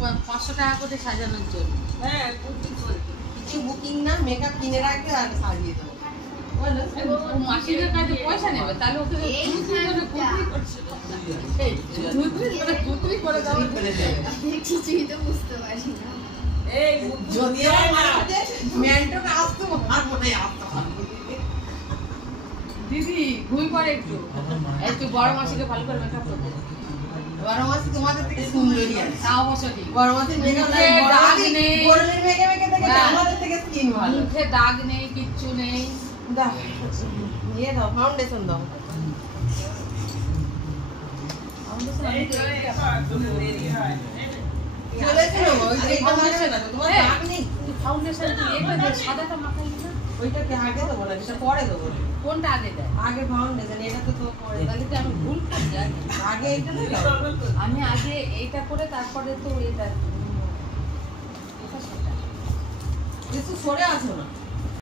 500 টাকা করে সাজানোর জন্য। হ্যাঁ কিছু বুকিং না, মেকআপ কিনে রাখবে আর সাজিয়ে দেবো। মাসিদের কাছে পয়সা নেবে, তাহলে ওকে কিছুই তো বুঝতে পারি না। যদি ম্যান্টন আসতো আর মনে আসতো দিদি ঘুই পড়ে একটু বড় মাসিকে ভালো করে মেকআপ করতে। বড় মাসি তোমাদের থেকে সুন্দরী আছে। তা অবশ্য ঠিক। বড় মাসির মেকআপ নাই, দাগ নেই, বড়দের মেকআপ থেকে আমাদের থেকে স্কিন ভালো। মুখে দাগ নেই, কিচ্ছু নেই। দাও নিয়ে দাও, ফাউন্ডেশন দাও। চলেছে না ওই যে ফাউন্ডেশন আছে, তোমার দাগ নেই। ফাউন্ডেশন কি এটা দিয়ে সাদাটা মাখাই না? ওইটাকে আগে দেবো না, এটা পরে দেবো। কোনটা আগে দেয়? আগে ফাউন্ডেশন, এটা তো পরে। তাহলে কি আমি ভুল করছি? আগে এইটা না, আমি আগে এইটা করে তারপরে তো এটা কিছু সরে আসো না।